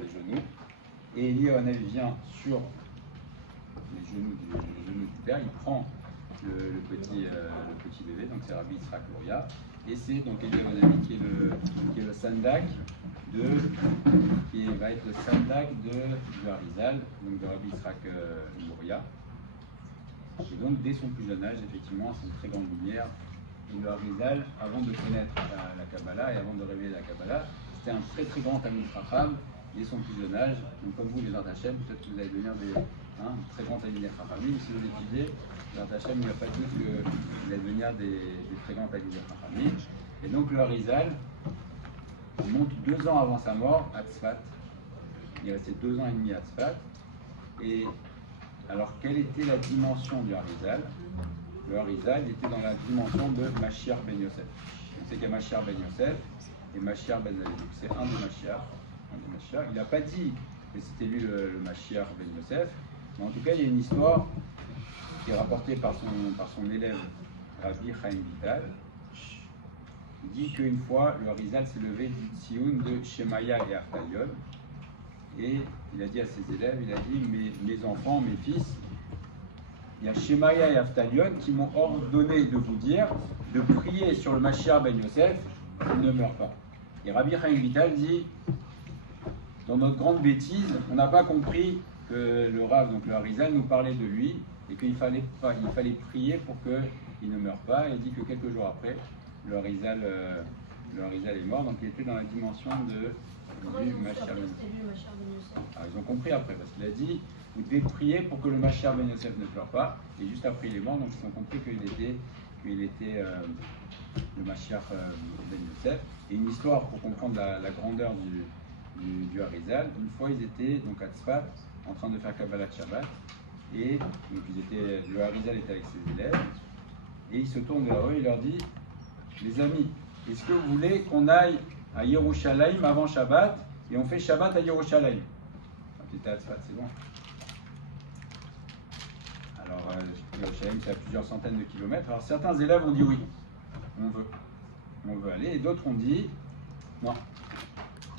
les genoux. Et Eliyahu vient sur les genoux du père, il prend le petit bébé, donc c'est Rabbi Yitzhak Luria, et c'est donc Eliyahu qui est le sandak qui va être le sandak du Harizal, donc de Rabbi Yitzhak Luria. Et donc dès son plus jeune âge, effectivement, c'est une très grande lumière. Et le Harizal, avant de connaître la Kabbalah et avant de révéler la Kabbalah, c'était un très très grand Talmid Chacham dès son plus jeune âge. Donc comme vous les Hachem, peut-être que vous allez devenir des très grands Talmid Chachamim. Si vous l'étudiez, les Hachem, il n'y a pas de doute que vous allez devenir des très grands Talmid Chachamim. Et donc le Harizal monte 2 ans avant sa mort à Tzfat. Il est resté 2 ans et demi à Tzfat. Et alors quelle était la dimension du Harizal? Le Harizal était dans la dimension de Mashiach ben Yosef. On sait qu'il y a Mashiach ben Yosef et Mashiach ben David. C'est un des Mashiach. Il n'a pas dit que c'était lui le Mashiach ben Yosef, mais en tout cas il y a une histoire qui est rapportée par son élève Rabbi Chaim Vital. Il dit qu'une fois le Harizal s'est levé du Tzioun de Shemaya et Artalion et il a dit à ses élèves, il a dit mes enfants, mes fils, il y a Shemaya et Aftalion qui m'ont ordonné de vous dire de prier sur le Mashiach ben Yosef, il ne meurt pas. Et Rabbi Chaim Vital dit, dans notre grande bêtise, on n'a pas compris que le Rav, donc le Harizal, nous parlait de lui et qu'il fallait prier pour qu'il ne meure pas. Et il dit que quelques jours après, le Harizal est mort, donc il était dans la dimension du Mashiach ben Yosef. Alors ils ont compris après, parce qu'il a dit, vous devez prier pour que le Mashiach ben Yosef ne pleure pas, et juste après il est mort, donc ils ont compris qu'il était le Mashiach ben Yosef. Et une histoire pour comprendre la grandeur du Harizal, une fois ils étaient donc à Tzfat en train de faire Kabbalat Shabbat, et donc le Harizal était avec ses élèves, et il se tourne vers eux et il leur dit, les amis, est-ce que vous voulez qu'on aille à Yerushalayim avant Shabbat, et on fait Shabbat à Yerushalayim? C'était à Tzfat, c'est bon. Alors, Yerushalayim, c'est à plusieurs centaines de kilomètres. Alors, certains élèves ont dit oui, on veut aller, et d'autres ont dit non.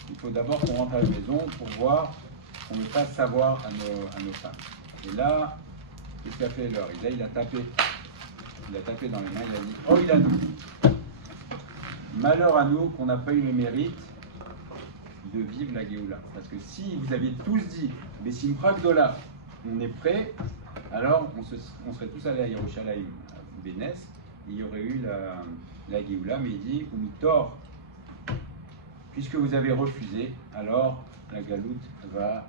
Il faut d'abord qu'on rentre à la maison pour voir, qu'on ne fasse savoir à nos femmes. Et là, qu'est-ce qu'a fait le Harizal? Il a tapé dans les mains, il a dit oh, il a nous. Malheur à nous qu'on n'a pas eu le mérite de vivre la Géoula. Parce que si vous aviez tous dit, mais Simcha Gdola, on est prêt, alors on serait tous allés à Yerushalayim, à Bénès, et il y aurait eu la Géoula, mais il dit, Umitor, puisque vous avez refusé, alors la Galoute va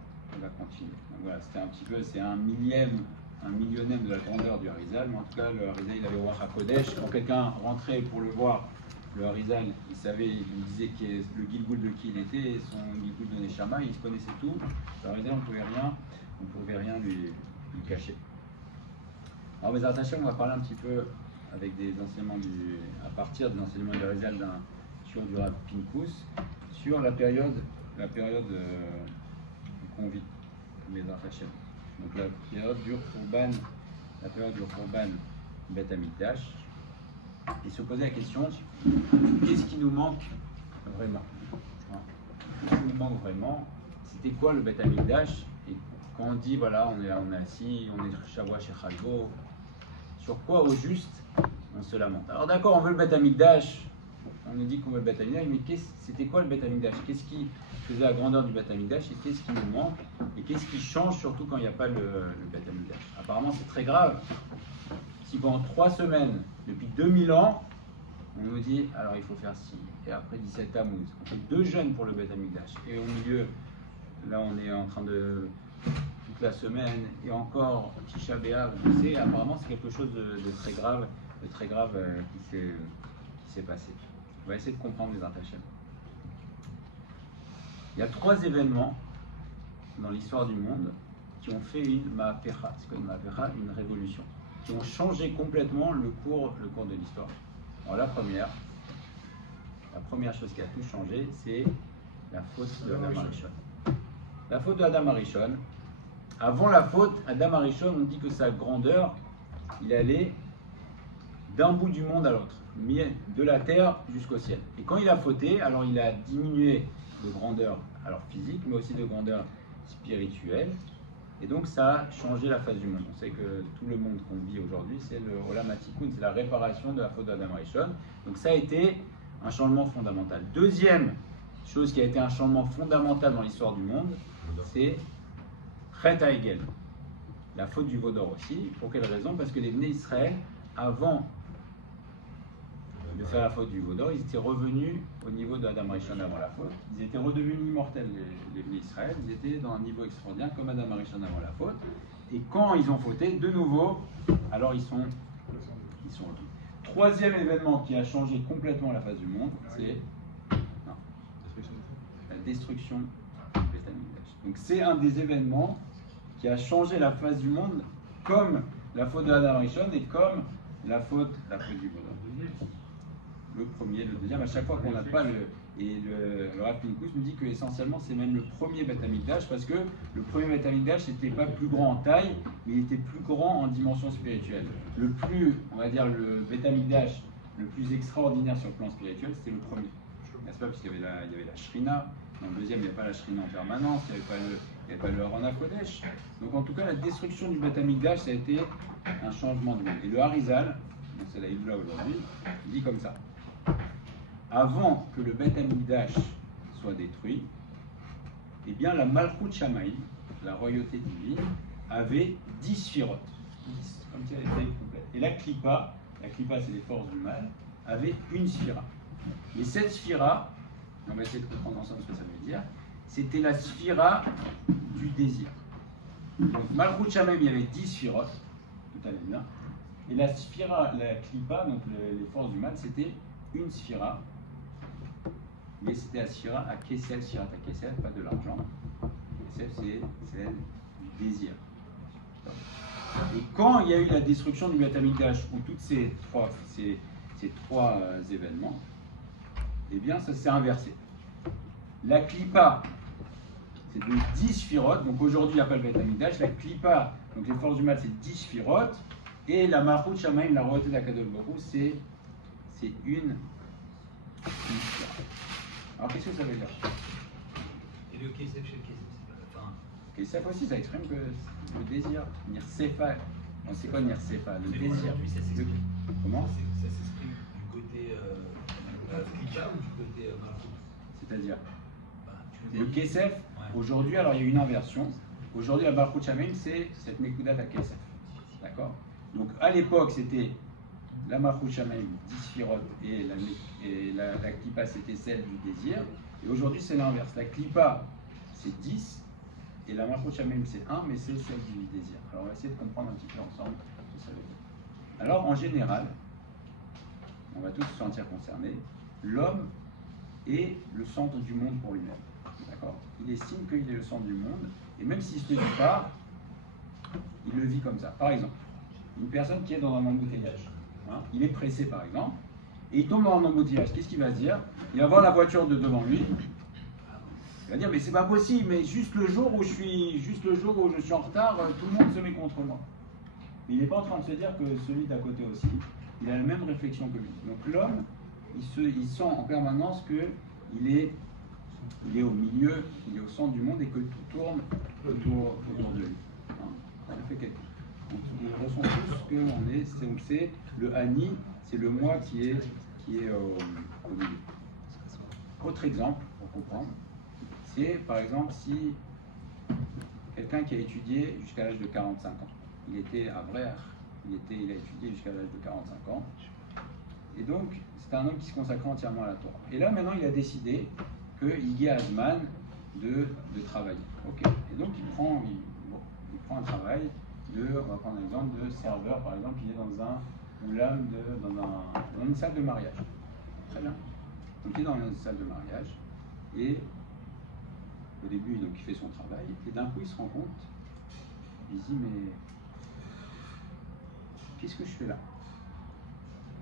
continuer. Donc voilà, c'était un petit peu, c'est un millionième de la grandeur du Harizal, mais en tout cas, le Harizal, il avait Ruach HaKodesh. Quand quelqu'un rentrait pour le voir, le Harizal, il savait, il disait le Gilgoul de qui il était, et son Gilgoul de Neshama, il se connaissait tout. Le Harizal, on ne pouvait rien lui cacher. Alors, mes attachés, on va parler un petit peu avec des enseignements à partir des enseignements du Harizal sur du Rav Pinkus, sur la période qu'on vit, mes attachés. Donc la période du Khurban Bet Hamikdash, et se poser la question, qu'est-ce qui nous manque vraiment? Qu'est-ce qui nous manque vraiment? C'était quoi le Bet Hamikdash? Et quand on dit, voilà, on est assis, on est Shavua chez Chalvo, sur quoi au juste on se lamente? Alors d'accord, on veut le Bet Hamikdash, on nous dit qu'on veut le Bet Hamikdash, mais c'était quoi le Bet Hamikdash? Qu'est-ce qui faisait la grandeur du Bet Hamikdash et qu'est-ce qui nous manque? Et qu'est-ce qui change surtout quand il n'y a pas le Bet Hamikdash? Apparemment c'est très grave. Si pendant 3 semaines, depuis 2000 ans, on nous dit alors il faut faire ci, et après 17 Tammuz, on fait 2 jeûnes pour le Bet Hamikdash, et au milieu, là on est en train de toute la semaine, et encore Tisha B'Av, apparemment c'est quelque chose de très grave, qui s'est passé. On va essayer de comprendre les intachés. Il y a 3 événements dans l'histoire du monde qui ont fait une Ma'apecha. C'est quoi une Ma'apecha? Une révolution. Qui ont changé complètement le cours de l'histoire. Alors la première chose qui a tout changé, c'est la faute de Adam Arishon. La faute de Adam Arishon. Avant la faute, Adam Arishon, on dit que sa grandeur, il allait d'un bout du monde à l'autre, de la terre jusqu'au ciel. Et quand il a fauté, alors il a diminué de grandeur alors physique, mais aussi de grandeur spirituelle. Et donc ça a changé la face du monde. On sait que tout le monde qu'on vit aujourd'hui, c'est le Olam HaTikun, c'est la réparation de la faute d'Adam Rishon. Donc ça a été un changement fondamental. Deuxième chose qui a été un changement fondamental dans l'histoire du monde, c'est Chet HaEgel, la faute du veau d'or aussi. Pour quelle raison? Parce que les Bnei Israël, avant de faire la faute du veau d'or, ils étaient revenus au niveau de Adam Rishon avant la faute. Ils étaient redevenus immortels, les Bnei Israël. Ils étaient dans un niveau extraordinaire comme Adam Rishon avant la faute. Et quand ils ont fauté, de nouveau, alors ils sont revenus. Troisième événement qui a changé complètement la face du monde, c'est la destruction du Beth Amikdash. Donc c'est un des événements qui a changé la face du monde, comme la faute de Adam Rishon et comme la faute du veau d'or. Le premier, le deuxième, à chaque fois qu'on n'a pas le Rav Pinkus nous dit que essentiellement c'est même le premier Beth Amikdash, parce que le premier Beth Amikdash n'était pas plus grand en taille, mais il était plus grand en dimension spirituelle. Le plus, on va dire, le Beth Amikdash le plus extraordinaire sur le plan spirituel, c'était le premier. N'est-ce pas? Puisqu'il y avait la Shrina. Dans le deuxième, il n'y avait pas la Shrina en permanence, il n'y avait pas le Aron HaKodesh. Donc en tout cas, la destruction du Beth Amikdash, ça a été un changement de monde. Et le Harizal, c'est la Hibla aujourd'hui, il dit comme ça. Avant que le Beth Amikdash soit détruit, eh bien la Malchut Shamaïm, la royauté divine, avait 10 sphirotes, 10, comme si elle était complète. Et la Klippa c'est les forces du mal, avait une sphira. Et cette sphira, on va essayer de comprendre ensemble ce que ça veut dire, c'était la sphira du désir. Donc Malchut Shamaïm, il y avait 10 sphirotes, tout à l'heure. Et la sphira, la Klippa, donc les forces du mal, c'était une sphira. Mais c'était la sphira à Kesef, sphira à Kesef, pas de l'argent. Kesef, c'est celle du désir. Et quand il y a eu la destruction du Beth Amikdash, ou toutes ces trois événements, eh bien ça s'est inversé. La Klippa, c'est de 10 sphirotes, donc aujourd'hui il n'y a pas le Beth Amikdash. La Klippa, donc les forces du mal, c'est 10 sphirotes. Et la Malchut Shamaïm, la royauté d'Akadosh Baruch Hu, c'est une sphira. Alors qu'est-ce que ça veut dire? Et le Kesef chez le Kesef, c'est pas la fin. Kesef aussi, ça exprime que le désir. Nirsefa. C'est quoi Nirsefa? Le désir. Aujourd'hui, ça s'exprime. Comment? Ça s'exprime du côté Klippa ou du côté Malchut? C'est-à-dire Le le Kesef, aujourd'hui, alors il y a une inversion. Aujourd'hui, la Malchut Shamaïm, c'est cette Nekudat à Kesef. D'accord? Donc à l'époque, c'était la Malchut Shamaïm, 10 sphirotes, et la Klippa, c'était celle du désir. Et aujourd'hui, c'est l'inverse. La Klippa, c'est 10, et la Malchut Shamaïm, c'est 1, mais c'est celle du désir. Alors on va essayer de comprendre un petit peu ensemble ce que ça veut dire. Alors en général, on va tous se sentir concernés, l'homme est le centre du monde pour lui-même. D'accord? Il estime qu'il est le centre du monde, et même s'il ne se le dit pas, il le vit comme ça. Par exemple, une personne qui est dans un embouteillage, hein, il est pressé par exemple, et il tombe dans un embouteillage, qu'est-ce qu'il va se dire? Il va voir la voiture de devant lui, il va dire mais c'est pas possible, mais juste le jour où je suis en retard, tout le monde se met contre moi. Mais il n'est pas en train de se dire que celui d'à côté aussi, il a la même réflexion que lui. Donc l'homme, il sent en permanence qu'il est au milieu, il est au centre du monde et que tout tourne autour de lui. Hein, ça fait quelque chose. Donc, ils ressentent tous qu'on est, donc c'est le Ani, c'est le moi qui est au milieu. Autre exemple, pour comprendre, c'est par exemple si quelqu'un qui a étudié jusqu'à l'âge de 45 ans, il était à Vrer, il a étudié jusqu'à l'âge de 45 ans, et donc c'était un homme qui se consacrait entièrement à la Torah. Et là maintenant il a décidé qu'il y a Azman de travailler. Okay. Et donc il prend un travail on va prendre un exemple de serveur, par exemple, il est dans un oulam, dans une salle de mariage. Très bien. Donc il est dans une salle de mariage, et au début, donc, il fait son travail, et d'un coup il se rend compte, il se dit mais qu'est-ce que je fais là?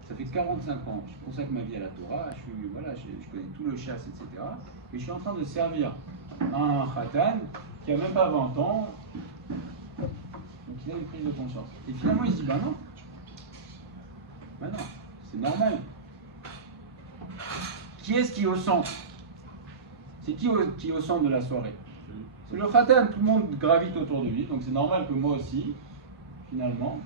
Ça fait 45 ans, je consacre ma vie à la Torah, je connais tout le chasse, etc. Et je suis en train de servir un khatan qui a même pas 20 ans. Donc il a une prise de conscience. Et finalement il se dit bah non, c'est normal. Qui est-ce qui est au centre? C'est qui est au centre de la soirée? C'est le Khatan, tout le monde gravite autour de lui, donc c'est normal que moi aussi, finalement,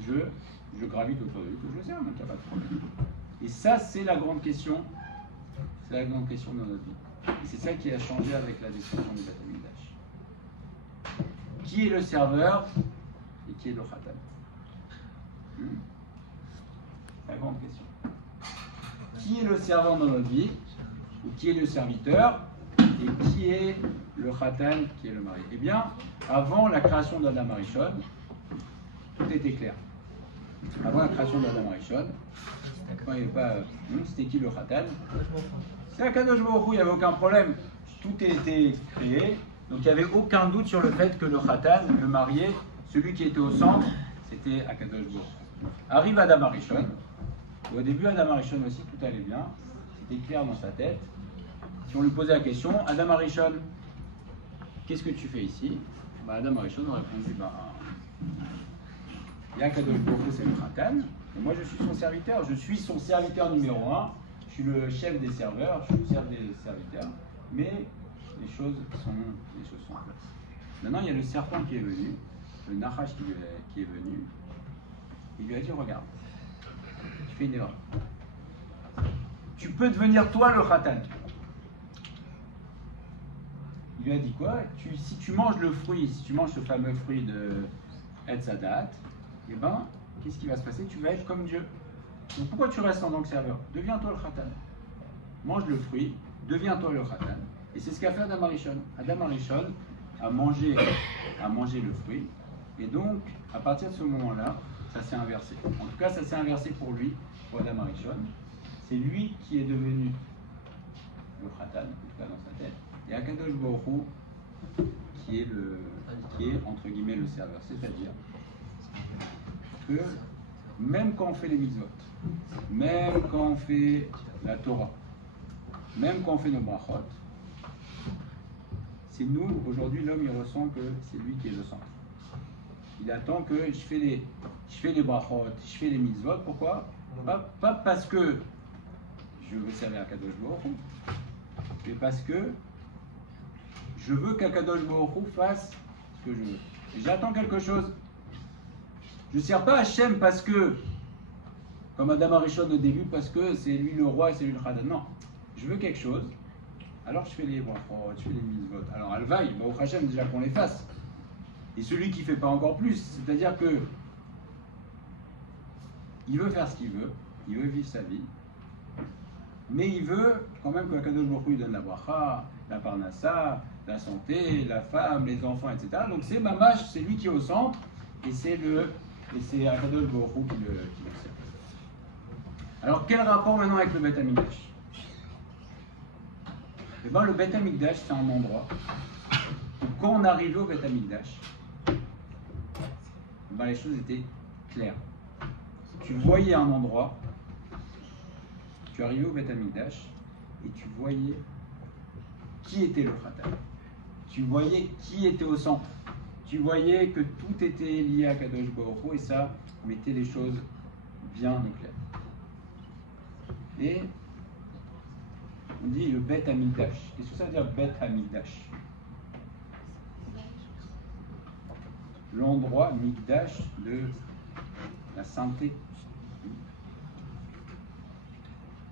je gravite autour de lui, que je le sers, donc il n'y a pas de problème. Et ça, c'est la grande question, c'est la grande question de notre vie. Et c'est ça qui a changé avec la destruction du Beth Amikdash. Qui est le serveur et qui est le Khatan? C'est la grande question. Qui est le serveur dans notre vie? Ou qui est le serviteur? Et qui est le Khatan, qui est le mari? Eh bien, avant la création d'Adam Arishon, tout était clair. Avant la création d'Adam Arishon, c'était qui le Khatan? C'est Akadosh Baruch Hu, il n'y avait aucun problème. Tout était créé, donc il n'y avait aucun doute sur le fait que le Khatan, le marié, celui qui était au centre, c'était Akadosh Baruch Hu. Arrive Adam Arishon. Au début, Adam Arishon aussi, tout allait bien. C'était clair dans sa tête. Si on lui posait la question, Adam Arishon, qu'est-ce que tu fais ici? Adam Arishon aurait répondu, il y a Kadosh Baruch Hu, c'est le Khatan, et moi je suis son serviteur. Je suis son serviteur numéro 1. Je suis le chef des serveurs, je suis le chef des serviteurs, mais les choses sont en place. Maintenant, il y a le serpent qui est venu, le Nachash qui est venu. Il lui a dit, regarde, tu fais une erreur. Tu peux devenir toi le Khatan. Il lui a dit quoi? Si tu manges le fruit, si tu manges ce fameux fruit de Etz Hadat, eh ben, qu'est-ce qui va se passer? Tu vas être comme Dieu. Donc pourquoi tu restes en tant que serveur? Deviens-toi le Khatan. Mange le fruit, deviens-toi le Khatan. Et c'est ce qu'a fait Adam Arishon. Adam Arishon a mangé le fruit. Et donc, à partir de ce moment-là, ça s'est inversé. En tout cas, ça s'est inversé pour lui, pour Adam Arishon. C'est lui qui est devenu le Khatan, en tout cas dans sa tête. Et Akadosh Baruch Hu, qui est entre guillemets le serveur. C'est-à-dire que même quand on fait les mitzvot, même quand on fait la Torah, même quand on fait nos brachot, c'est nous, aujourd'hui, l'homme, il ressent que c'est lui qui est le centre. Il attend que je fais les brachot, je fais les mitzvot. Pourquoi? Pas parce que je veux servir Akadosh Baruch Hu, mais parce que je veux qu'Akadosh Baruch Hu fasse ce que je veux. Et j'attends quelque chose. Je ne sers pas Hachem parce que, comme Adam Arishon au début, parce que c'est lui le roi et c'est lui le Khatan. Non, je veux quelque chose. Alors je fais les brachot, je fais les mitzvot. Alors Alvaï, au Hachem déjà qu'on les fasse. Et celui qui ne fait pas encore plus, c'est-à-dire que il veut faire ce qu'il veut, il veut vivre sa vie, mais il veut quand même que Akadosh Baruch Hu lui donne la bracha, la parnassa, la santé, la femme, les enfants, etc. Donc c'est Mamash, c'est lui qui est au centre, et c'est Akadosh Baruch Hu qui le sert. Alors quel rapport maintenant avec le Beth Amikdash? Eh bien le Beth Amikdash, c'est un endroit où quand on arrivait au Beth Amikdash, ben, les choses étaient claires. Tu voyais un endroit, tu arrivais au Beth Amikdash et tu voyais qui était le Khatan. Tu voyais qui était au centre. Tu voyais que tout était lié à Kadosh Baruch Hu et ça mettait les choses bien au clair. Et on dit le Beth Amikdash. Qu'est-ce que ça veut dire Beth Amikdash? L'endroit Mikdash de la sainteté.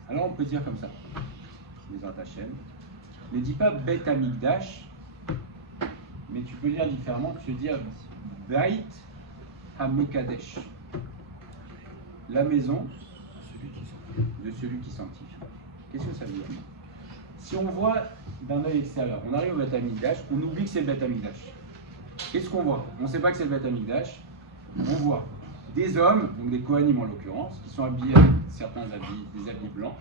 Alors on peut dire comme ça, les Hachem. Ne dis pas Beth Amikdash, mais tu peux lire différemment, tu peux dire Beit HaMekadesh, la maison de celui qui sanctifie. Qu'est-ce que ça veut dire? Si on voit d'un œil extérieur, on arrive au Beth Amikdash, on oublie que c'est le Beth Amikdash. Qu'est-ce qu'on voit? On ne sait pas que c'est le Beth Amikdash. On voit des hommes, donc des Kohanim en l'occurrence, qui sont habillés avec certains habits, des habits blancs,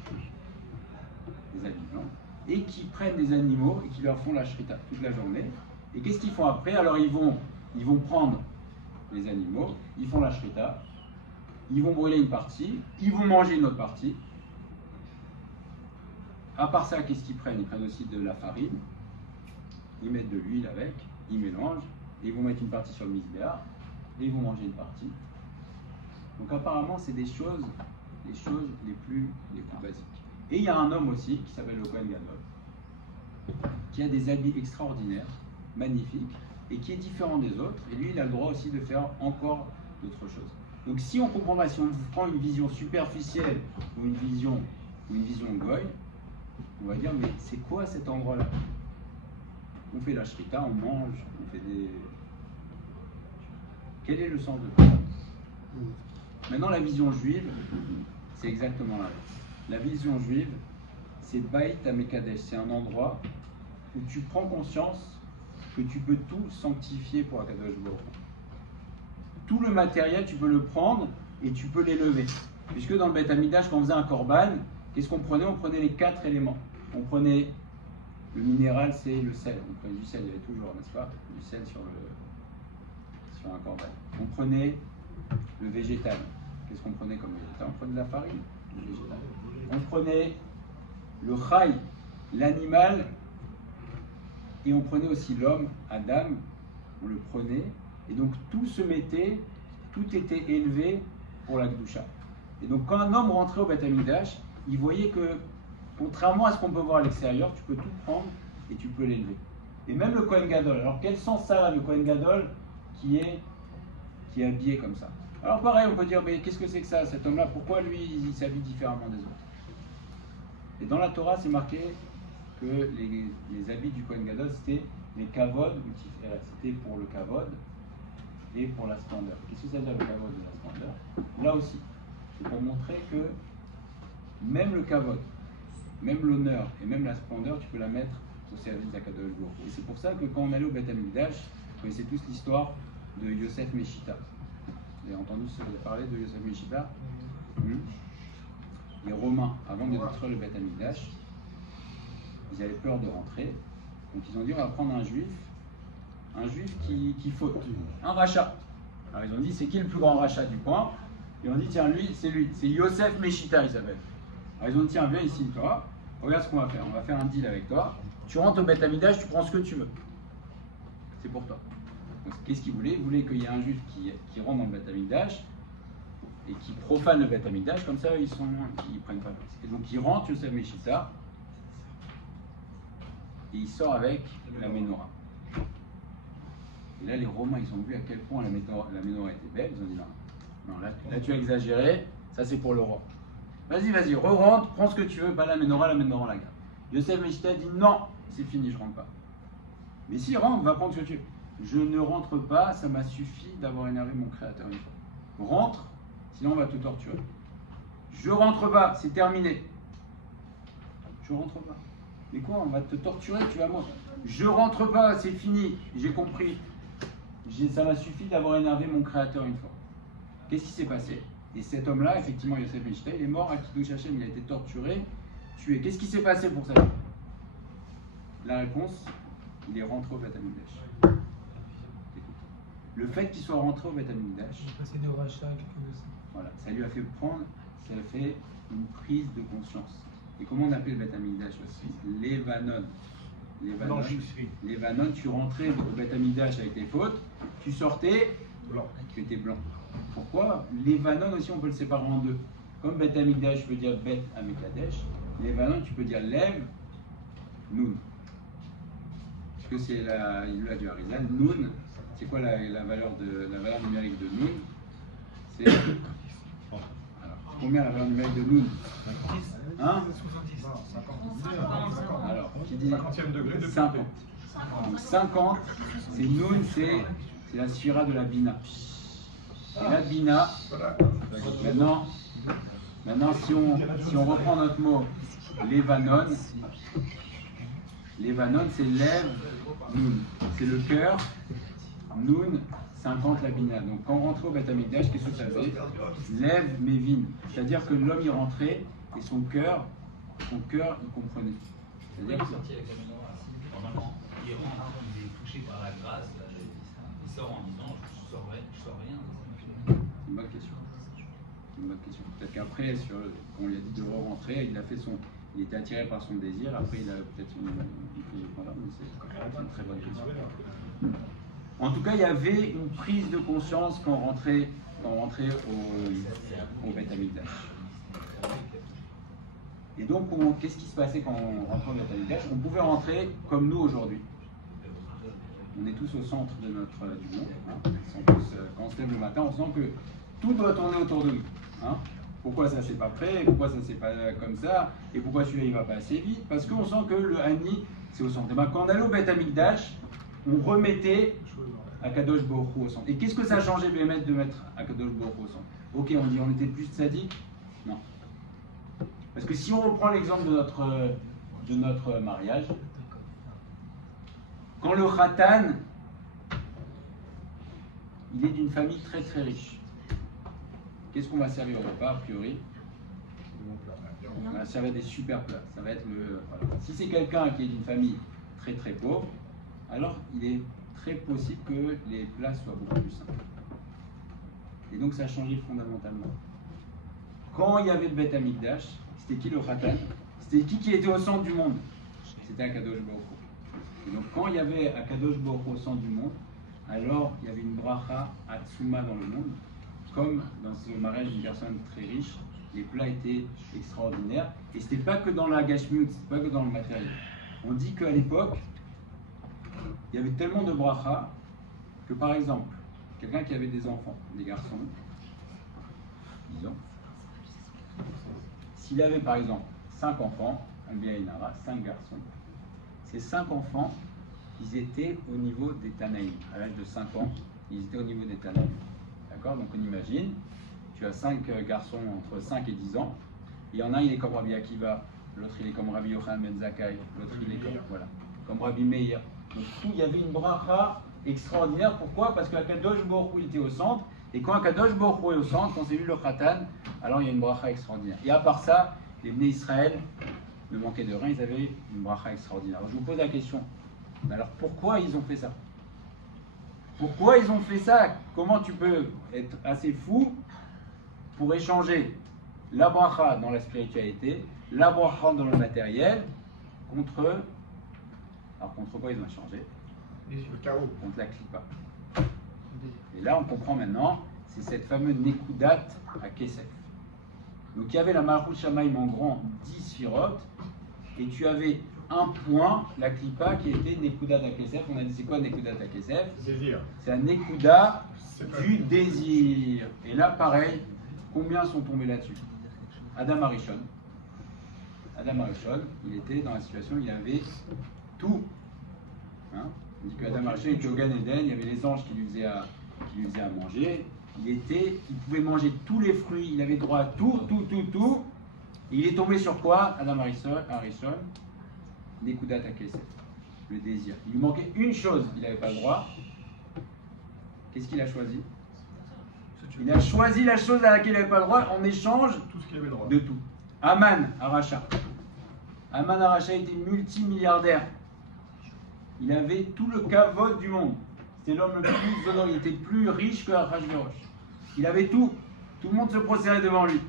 et qui prennent des animaux et qui leur font la shrita toute la journée. Et qu'est-ce qu'ils font après? Alors ils vont prendre les animaux, ils font la shrita, ils vont brûler une partie, ils vont manger une autre partie. À part ça, qu'est-ce qu'ils prennent? Ils prennent aussi de la farine, ils mettent de l'huile avec, ils mélangent, et ils vont mettre une partie sur le misbéach, et ils vont manger une partie. Donc apparemment, c'est les choses les plus basiques. Et il y a un homme aussi qui s'appelle le Kohen Gadol, qui a des habits extraordinaires, magnifiques, et qui est différent des autres, et lui, il a le droit aussi de faire encore d'autres choses. Donc si on comprend pas, si on prend une vision superficielle ou une vision goy, on va dire, mais c'est quoi cet endroit-là? On fait la shrita, on mange, on fait des... Quel est le sens de ça? Maintenant, la vision juive, c'est exactement la même. La vision juive, c'est Beit HaMekadesh, c'est un endroit où tu prends conscience que tu peux tout sanctifier pour Akadosh Baruch Hu. Tout le matériel, tu peux le prendre et tu peux l'élever. Puisque dans le Beit HaMikdash, quand on faisait un korban, qu'est-ce qu'on prenait? On prenait les 4 éléments. On prenait le minéral, c'est le sel. On prenait du sel, il y avait toujours, n'est-ce pas? Du sel sur un korban. On prenait le végétal. Qu'est-ce qu'on prenait comme végétal? On prenait de la farine, le végétal. On prenait le chai, l'animal, et on prenait aussi l'homme, Adam, on le prenait, et donc tout se mettait, tout était élevé pour la Kedusha. Et donc quand un homme rentrait au Beit HaMikdash, il voyait que, contrairement à ce qu'on peut voir à l'extérieur, tu peux tout prendre et tu peux l'élever. Et même le Kohen Gadol, alors quel sens ça a, le Kohen Gadol qui est habillé comme ça? Alors pareil, on peut dire, mais qu'est-ce que c'est que ça, cet homme-là, pourquoi lui, il s'habille différemment des autres? Et dans la Torah, c'est marqué que les habits du Kohen Gadol, c'était les kavod, c'était pour le kavod et pour la splendeur. Qu'est-ce que ça veut dire le kavod et la splendeur? Là aussi, c'est pour montrer que même le kavod, même l'honneur et même la splendeur, tu peux la mettre au service d'Akadosh Baruch Hu. Et c'est pour ça que quand on allait au Beit HaMikdash, vous connaissez tous l'histoire de Yosef Meshita. Vous avez entendu parler de Yosef Meshita? Les Romains, avant de détruire le Beit HaMikdash, ils avaient peur de rentrer. Donc ils ont dit, on va prendre un juif qui faute, un rachat. Alors ils ont dit, c'est qui le plus grand rachat du coin? Et on dit, tiens, lui, c'est Yosef Meshita, il s'appelle. Alors ils ont dit, tiens, viens ici, toi, regarde ce qu'on va faire. On va faire un deal avec toi. Tu rentres au Beit HaMikdash, tu prends ce que tu veux. C'est pour toi. Qu'est-ce qu'ils voulaient? Ils voulaient qu'il y ait un juif qui rentre dans le Beit HaMikdash et qui profane le Beit HaMikdash, comme ça ils prennent pas place. Et donc il rentre, Yosef Meshita, et il sort avec la menorah. Et là les Romains, ils ont vu à quel point la menorah était belle, ils ont dit non, là tu as exagéré, ça c'est pour le roi. Vas-y, re-rentre, prends ce que tu veux, pas la menorah, la garde. Yosef Meshita dit non, c'est fini, je rentre pas. Mais si, rentre, va prendre ce que tu veux. Je ne rentre pas, ça m'a suffi d'avoir énervé mon créateur une fois. Rentre, sinon on va te torturer. Je rentre pas, c'est terminé. Je rentre pas. Mais quoi, on va te torturer, tu vas mourir. Je rentre pas, c'est fini, j'ai compris. Ça m'a suffi d'avoir énervé mon créateur une fois. Qu'est-ce qui s'est passé? Et cet homme-là, effectivement, Yosef Meshita, il est mort à Kiddush Hashem, il a été torturé, tué. Qu'est-ce qui s'est passé pour ça? La réponse, il est rentré au Beit HaMikdash. Le fait qu'il soit rentré au Beit HaMikdash, voilà, ça lui a fait une prise de conscience. Et comment on appelait le Beit HaMikdash aussi? Levanon. Levanon, tu rentrais au Beit HaMikdash avec tes fautes, tu sortais, tu étais blanc. Pourquoi? Levanon aussi, on peut le séparer en deux. Comme Beit HaMikdash veut dire Beit HaMikadesh, Levanon, tu peux dire Lev, Nun. Parce que c'est la du Harizal. Nun, c'est quoi la valeur numérique de Nun? C'est. Alors, combien la valeur numérique de Nun? Hein? Alors, qui dit 50. Donc 50, c'est Nun, c'est la sphira de la Bina. Et la Bina, maintenant si on reprend notre mot Levanon, c'est Lev, Nun. C'est le cœur, Nun, 50 la Bina. Donc quand on rentrait au Beit HaMikdash, qu'est-ce que ça faisait? Lev, Mevin. C'est-à-dire que l'homme il rentrait et son cœur, il comprenait. C'est-à-dire que il rentre, il est touché par la grâce, là, il sort en disant je sors rien. C'est une bonne question. Peut-être qu'après, on lui a dit de re-rentrer, il était attiré par son désir, après il a peut-être voilà, mais c'est une très bonne question. En tout cas, il y avait une prise de conscience quand on rentrait au Beit HaMikdash. Et donc, qu'est-ce qui se passait quand on rentrait au Beth Amikdash? On pouvait rentrer comme nous aujourd'hui. On est tous au centre de du monde. Hein. Quand on se lève le matin, on sent que tout doit tourner autour de nous. Hein. Pourquoi ça c'est pas prêt? Pourquoi ça c'est pas comme ça? Et pourquoi celui-là il va pas assez vite? Parce qu'on sent que le Hani c'est au centre. Et ben, quand on allait au Beth Amikdash, on remettait Akadosh Baruch Hu au centre. Et qu'est-ce que ça a changé de mettre Akadosh Baruch Hu au centre? Ok, on dit on était plus tzaddik? Non. Parce que si on reprend l'exemple de notre mariage, quand le Khatan, il est d'une famille très très riche, qu'est-ce qu'on va servir au repas a priori? On va servir des super plats. Ça va être voilà. Si c'est quelqu'un qui est d'une famille très très pauvre, alors il est très possible que les plats soient beaucoup plus simples. Et donc ça a changé fondamentalement. Quand il y avait le Beth Amikdash, c'était qui le Khatan? C'était qui était au centre du monde? C'était Akadosh Baruch Hu. Et donc quand il y avait Akadosh Baruch Hu au centre du monde, alors il y avait une bracha Atsuma dans le monde. Comme dans ce mariage d'une personne très riche, les plats étaient extraordinaires. Et ce n'était pas que dans la gashmiut, ce n'était pas que dans le matériel. On dit qu'à l'époque, il y avait tellement de bracha que par exemple, quelqu'un qui avait des enfants, des garçons, 10 ans, s'il avait par exemple 5 enfants, un Biaïnara, 5 garçons, ces 5 enfants, ils étaient au niveau des Tanaïm. À l'âge de 5 ans, ils étaient au niveau des Tanaïm. D'accord? Donc on imagine, tu as 5 garçons entre 5 et 10 ans, il y en a un, il est comme Rabbi Akiva, l'autre il est comme Rabbi Yochanan Ben Zakkai, l'autre il est comme Rabbi Meir. Donc il y avait une bracha extraordinaire. Pourquoi? Parce qu'Akadosh Baruch Hu était au centre, et quand Akadosh Baruch Hu est au centre, quand c'est lui le Khatan, alors il y a une bracha extraordinaire. Et à part ça, les Bnei Israël ne manquaient de rien, ils avaient une bracha extraordinaire. Alors je vous pose la question, alors pourquoi ils ont fait ça? Pourquoi ils ont fait ça? Comment tu peux être assez fou pour échanger la bracha dans la spiritualité, la bracha dans le matériel, contre... Alors contre quoi ils ont échangé? Contre la klipa. Et là on comprend maintenant, c'est cette fameuse Nekudat à Kesef. Donc il y avait la Malchut Shamaim en grand 10 sphirot, et tu avais un point, la klipa, qui était Nekudat à Kesef. On a dit c'est quoi Nekudat à Kesef? Désir. C'est un Nekuda du désir. Et là pareil, combien sont tombés là-dessus? Adam Arishon. Adam Arishon, il était dans la situation où il avait tout. Hein? On dit que Adam Arishon était au Gan Eden, il y avait les anges qui lui faisaient à manger. Il pouvait manger tous les fruits, il avait droit à tout. Et il est tombé sur quoi, Adam Arishon? Nekudat HaKesef, le désir. Il lui manquait une chose, il n'avait pas le droit. Qu'est-ce qu'il a choisi? Il a choisi la chose à laquelle il n'avait pas le droit en échange de tout. Aman Aracha. Aman Aracha était multimilliardaire. Il avait tout le kavod du monde. C'était l'homme le plus honoré. Il était plus riche que Achashverosh. Il avait tout. Tout le monde se prosternait devant lui.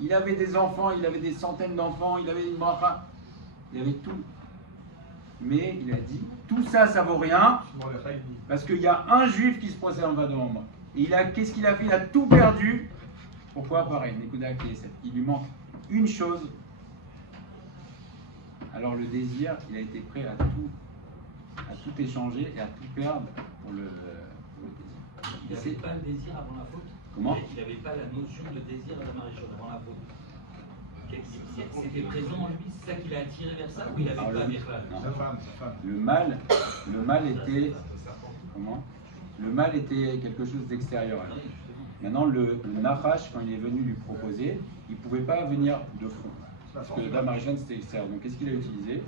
Il avait des enfants, il avait des centaines d'enfants, il avait une bracha. Il avait tout. Mais il a dit, tout ça, ça vaut rien. Parce qu'il y a un juif qui se prosterne devant moi. Et qu'est-ce qu'il a fait? Il a tout perdu. Pourquoi? Pareil, Nekuda Kesef. Il lui manque une chose. Alors le désir, il a été prêt à tout échanger et à tout perdre pour le désir. Il n'avait pas le désir avant la faute? Comment? Il n'avait pas la notion de désir à la Marichon avant la faute. C'était présent en lui, c'est ça qui l'a attiré vers ça, ou il n'avait pas Michal? Sa femme. Le mal était... Comment? Le mal était quelque chose d'extérieur. Maintenant, le Nachash, quand il est venu lui proposer, il ne pouvait pas venir de front. Parce que la Marichon, c'était extérieur. Donc, qu'est-ce qu'il a utilisé?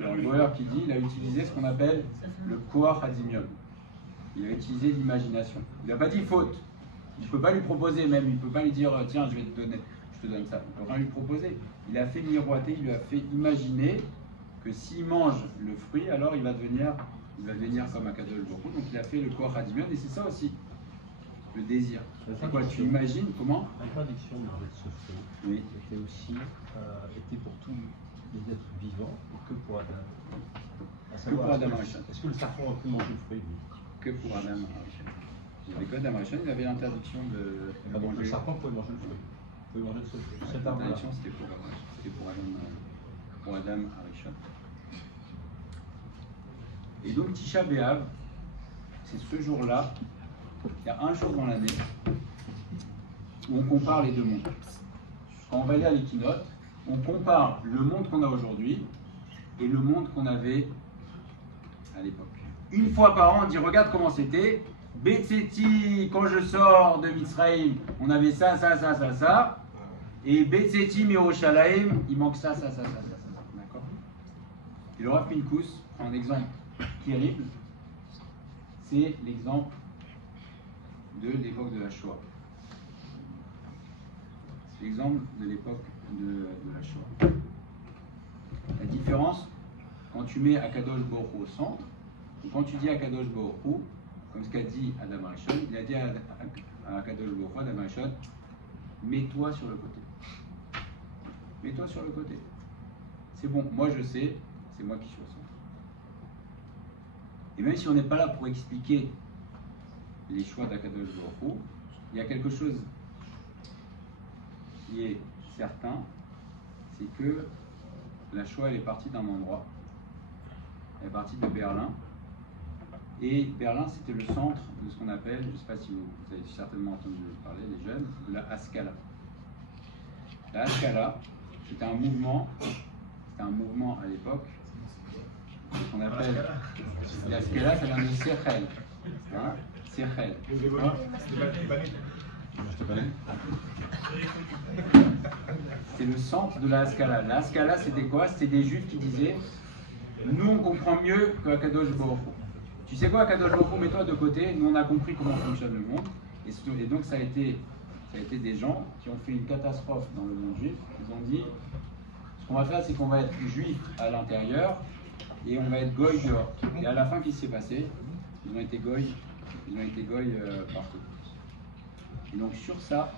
Le Goyer qui dit, il a utilisé ce qu'on appelle le Koach Hadimion. Il a utilisé l'imagination. Il n'a pas dit faute. Il ne peut pas lui proposer même. Il ne peut pas lui dire, tiens, je te donne ça. Il ne peut rien lui proposer. Il a fait miroiter, il lui a fait imaginer que s'il mange le fruit, alors il va devenir comme Akadosh Baruch Hu. Donc il a fait le Koach Hadimion, et c'est ça aussi, le désir. C'est quoi? Tu imagines comment? L'interdiction de ce fruit oui. était aussi était pour tous les êtres vivants ou que pour Adam? Que pour Adam Arishon. Est-ce que le serpent a pu manger le fruit, lui? Que pour Adam Arishon. Il n'y avait que Adam Arishon, il avait l'interdiction de Donc manger. le serpent pouvait manger le fruit. pouvez manger de cet arbre-là. L'interdiction, c'était pour Adam Arishon. Et donc Tisha B'Av, c'est ce jour-là, il y a un jour dans l'année où on compare les deux mondes. Quand on va lire les keynotes, on compare le monde qu'on a aujourd'hui et le monde qu'on avait à l'époque. Une fois par an, on dit regarde comment c'était. Betseti, quand je sors de Mitzrayim, on avait ça. Et Betseti Miroshalayim, il manque ça. D'accord? Et le Rav Pinkus prend un exemple terrible. C'est l'exemple de l'époque de la Shoah. C'est l'exemple de l'époque de la Shoah. La différence, quand tu mets Akadosh Baruch Hu au centre, ou quand tu dis Akadosh Baruch Hu, comme ce qu'a dit Adam Arishon, il a dit à Akadosh Baruch Hu, Adam Arishon, mets-toi sur le côté. Mets-toi sur le côté. C'est bon, moi je sais, c'est moi qui suis au centre. Et même si on n'est pas là pour expliquer les choix d'Akadosh Baruch Hu, il y a quelque chose qui est certain, c'est que la Shoah elle est partie d'un endroit, elle est partie de Berlin, et Berlin c'était le centre de ce qu'on appelle, je ne sais pas si vous avez certainement entendu parler, les jeunes, de la Haskalah. La Haskalah, c'était un mouvement à l'époque, qu'on appelle, la Haskalah ça vient de Sechel, hein, Sechel. C'est le centre de la Haskalah. La Haskalah, c'était quoi? C'était des juifs qui disaient nous, on comprend mieux que Akadosh Baruch Hu. Tu sais quoi, Akadosh Baruch Hu, mets-toi de côté. Nous, on a compris comment fonctionne le monde. Et donc, ça a été des gens qui ont fait une catastrophe dans le monde juif. Ils ont dit ce qu'on va faire, c'est qu'on va être juif à l'intérieur et on va être goy dehors. Et à la fin, qu'est-ce qui s'est passé? Ils ont été goy partout. Et donc sur ça,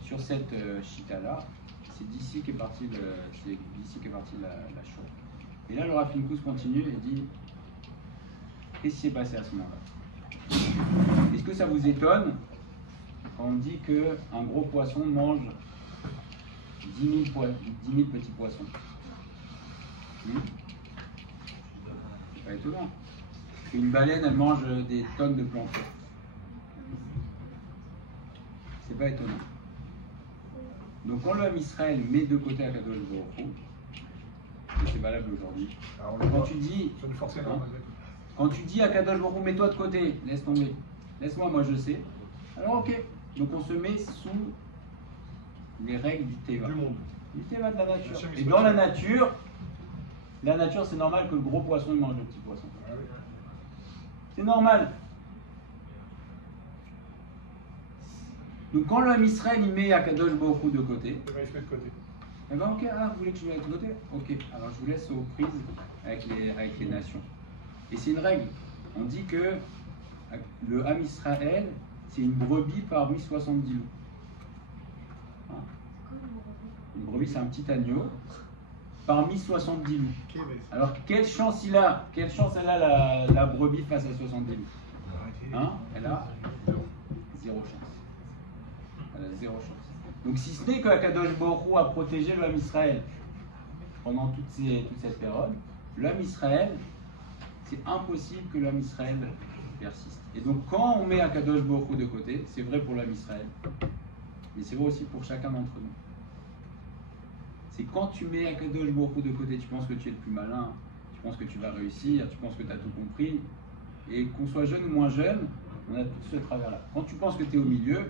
sur cette chita-là, c'est d'ici qu'est partie la Shoah. Et là, le Rav Pinkus continue et dit qu'est-ce qui s'est passé à ce moment-là? Est-ce que ça vous étonne quand on dit qu'un gros poisson mange 10 000 petits poissons? C'est pas étonnant. Une baleine, elle mange des tonnes de plancton. C'est pas étonnant. Donc quand l'homme Israël met de côté Akadosh Baruch Hu, et c'est valable aujourd'hui, quand tu dis Akadosh Baruch Hu, mets-toi de côté, laisse tomber, laisse-moi, moi je sais, alors ok, donc on se met sous les règles du Teva. Du Teva de la nature. Et dans la nature c'est normal que le gros poisson il mange le petit poisson. C'est normal. Donc quand l'homme Israël il met Akadosh Baruch Hu de côté, eh ben ok, vous voulez que je me mette de côté? Ok, alors je vous laisse aux prises avec les nations. Et c'est une règle. On dit que le Ham Israël, c'est une brebis parmi 70 loups. Hein? Une brebis, c'est un petit agneau parmi 70 loups. Alors quelle chance elle a la brebis face à 70 loups? Hein? Elle a zéro chance. Elle a zéro chance. Donc si ce n'est que Akadosh Baruch Hu a protégé l'homme Israël pendant toute cette période, l'homme Israël, c'est impossible que l'homme Israël persiste. Et donc quand on met Akadosh Baruch Hu de côté, c'est vrai pour l'homme Israël, mais c'est vrai aussi pour chacun d'entre nous. C'est quand tu mets Akadosh Baruch Hu de côté, tu penses que tu es le plus malin, tu penses que tu vas réussir, tu penses que tu as tout compris, et qu'on soit jeune ou moins jeune, on a tous ce travers-là. Quand tu penses que tu es au milieu,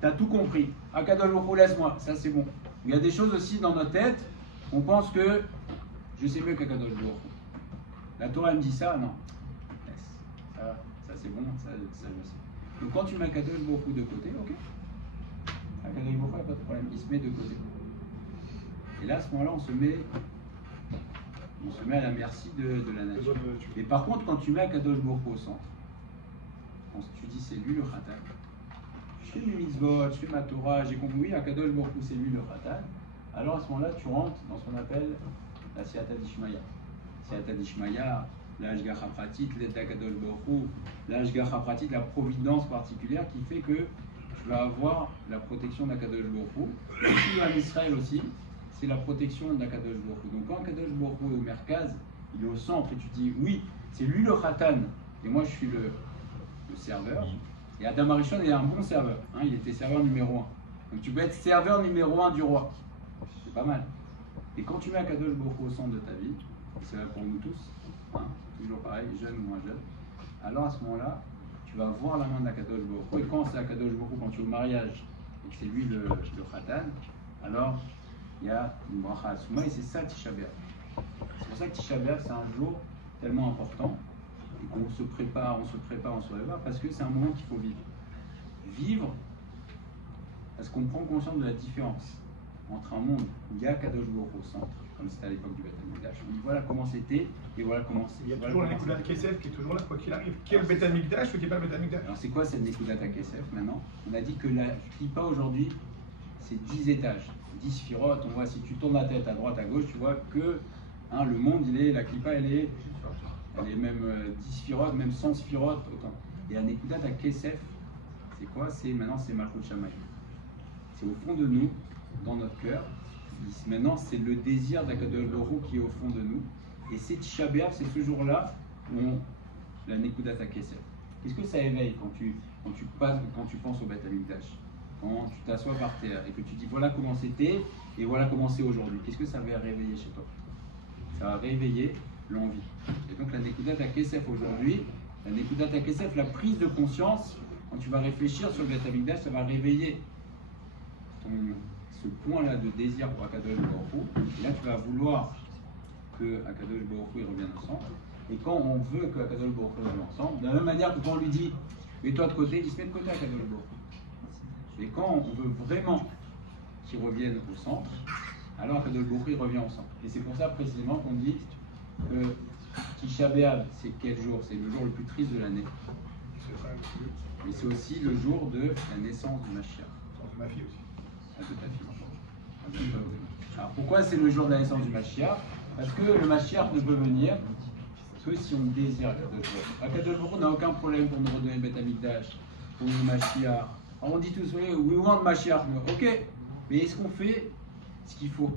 tu as tout compris. Akadosh Baruch Hu, laisse-moi, ça c'est bon. Il y a des choses aussi dans notre tête, on pense que je sais mieux qu'Akadosh Baruch Hu. La Torah me dit ça, non. Laisse. Ça c'est bon, ça je sais. Donc quand tu mets Akadosh Baruch Hu de côté, ok. Akadosh Baruch Hu, il n'y a pas de problème, il se met de côté. Et là, à ce moment-là, on se met à la merci de la nature. Mais par contre, quand tu mets Akadosh Baruch Hu au centre, quand tu dis c'est lui le Khatal, je fais mes mitzvot, je fais ma Torah, j'ai compris, oui, Akadosh Baruch Hu c'est lui le Khatal, alors à ce moment-là, tu rentres dans ce qu'on appelle la Siyata Dishmaya. Siyata Dishmaya, la Hashgacha Pratit, l'aide d'Akadosh Baruch Hu, la Hashgacha Pratit, la providence particulière qui fait que tu vas avoir la protection d'Akadosh Baruch Hu. Et puis en Israël aussi, c'est la protection d'Akadosh Baruch Hu. Donc quand Akadosh Baruch Hu est au Merkaz, il est au centre et tu dis oui, c'est lui le Khatan et moi je suis le serveur. Et Adam Arishon est un bon serveur, hein, il était serveur numéro 1. Donc tu peux être serveur numéro 1 du roi, c'est pas mal. Et quand tu mets Akadosh Baruch Hu au centre de ta vie, c'est vrai pour nous tous, hein, toujours pareil, jeunes ou moins jeunes, alors à ce moment-là, tu vas voir la main d'Akadosh Baruch Hu. Et quand c'est Akadosh Baruch Hu, quand tu es au mariage et que c'est lui le Khatan, alors il y a une bracha Asuma et c'est ça Tisha B'Av. C'est pour ça que Tisha B'Av c'est un jour tellement important et qu'on se prépare, on se prépare, parce que c'est un moment qu'il faut vivre. Vivre parce qu'on prend conscience de la différence entre un monde où il y a Kadosh Baruch Hu au centre, comme c'était à l'époque du Beth Amikdash. On dit voilà comment c'était et voilà comment c'est. Il y a toujours la Nekudat Kesef qui est toujours là, quoi qu'il arrive. Qui est le Beth Amikdash ou qui n'est pas le Beth Amikdash? Alors c'est quoi cette Nekudat Kesef maintenant? On a dit que la Klippa aujourd'hui c'est 10 étages, 10 sphirotes. On voit si tu tournes la tête à droite, à gauche, tu vois que hein, le monde, la Klippa elle est même 10 sphirotes, même 100 sphirotes, autant. Et la Nekudat Kesef, c'est quoi? Maintenant c'est Malchut Shamayim. C'est au fond de nous, dans notre cœur. Maintenant, c'est le désir d'Akadosh Baruch Hu qui est au fond de nous. Et c'est Tisha B'Av, c'est ce jour-là où la Nekudat HaKesef. Qu'est-ce que ça éveille quand tu penses au Beth Amikdash? Quand tu t'assois par terre et que tu dis voilà comment c'était et voilà comment c'est aujourd'hui. Qu'est-ce que ça va réveiller chez toi? Ça va réveiller l'envie. Et donc la Nekudat HaKesef aujourd'hui, la Nekudat HaKesef, la prise de conscience, quand tu vas réfléchir sur le Beth Amikdash, ça va réveiller ce point-là de désir pour Akadosh Baruch Hu. Et là, tu vas vouloir que Akadosh Baruch Hu revienne au centre. Et quand on veut que Akadosh Baruch Hu revienne au centre, de la même manière que quand on lui dit mets-toi de côté, il se met de côté Akadosh Baruch Hu. Et quand on veut vraiment qu'il revienne au centre, alors Akadosh Baruch Hu revient au centre. Et c'est pour ça précisément qu'on dit que Tisha B'Av, c'est quel jour? C'est le jour le plus triste de l'année. Mais c'est aussi le jour de la naissance du Mashiach. De ma fille aussi. Alors pourquoi c'est le jour de la naissance du Mashiach? Parce que le Mashiach ne peut venir que si on désire Akadosh Baruch Hu. Akadosh Baruch Hu n'a aucun problème pour nous redonner le Beth Amikdash, pour le Mashiach. Alors on dit tous, we want Mashiach. Ok, mais est-ce qu'on fait ce qu'il faut?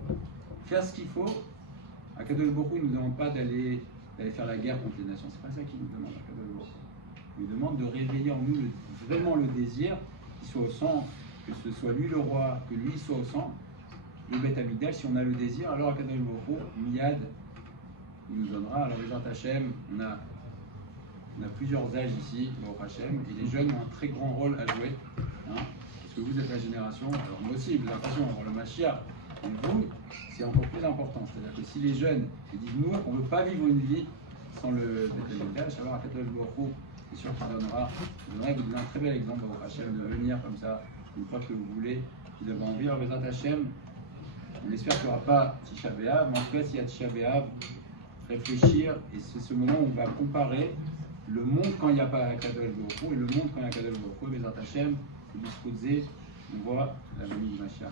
Faire ce qu'il faut. Akadosh Baruch Hu ne nous demande pas d'aller faire la guerre contre les nations. C'est pas ça qu'il nous demande, Akadosh Baruch Hu. Il nous demande de réveiller en nous vraiment le désir qu'il soit au centre, que ce soit lui le roi, que lui soit au centre. Le Beth Amikdash, si on a le désir, alors Akadosh Baruch Hu, Miyad, il nous donnera. Alors les gens Hachem, on a plusieurs âges ici, Baruch Hachem, et les jeunes ont un très grand rôle à jouer. Hein, parce que vous êtes la génération, alors moi aussi, vous avez l'impression d'avoir le Mashiach, et vous, c'est encore plus important. C'est-à-dire que si les jeunes ils disent nous, on ne veut pas vivre une vie sans le Beth Amikdash, alors Akadosh Baruch Hu, c'est sûr qu'il donnera, vous donner un très bel exemple, Baruch Hachem, de venir comme ça, une fois que vous voulez, vous avez envie, alors Bezrat Hachem, on espère qu'il n'y aura pas Tisha B'Av, mais en tout cas, s'il y a Tisha B'Av, réfléchir, et c'est ce moment où on va comparer le monde quand il n'y a pas Akadosh Baruch Hu et le monde quand il y a Akadosh Baruch Hu, Bezrat Hachem, le Biskoudze, on voit la venue du Mashiach.